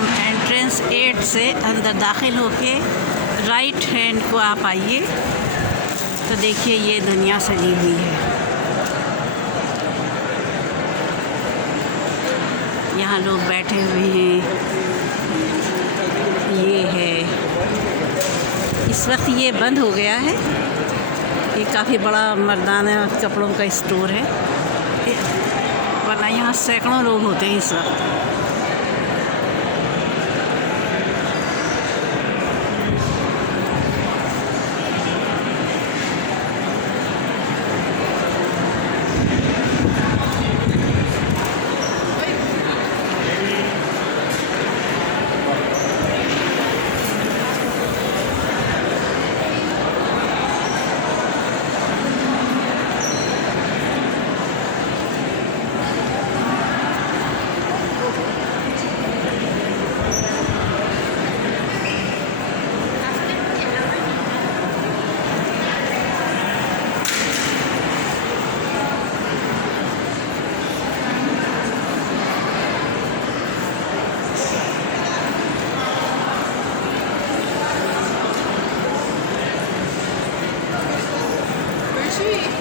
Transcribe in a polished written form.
हम एंट्रेंस 8 से अंदर दाखिल होके राइट हैंड को आप आइए तो देखिए ये दुनिया सजी हुई है। यहाँ लोग बैठे हुए हैं। ये है, इस वक्त ये बंद हो गया है। ये काफ़ी बड़ा मर्दाना कपड़ों का स्टोर है, वरना यहाँ सैकड़ों लोग होते हैं इस वक्त। Where's she?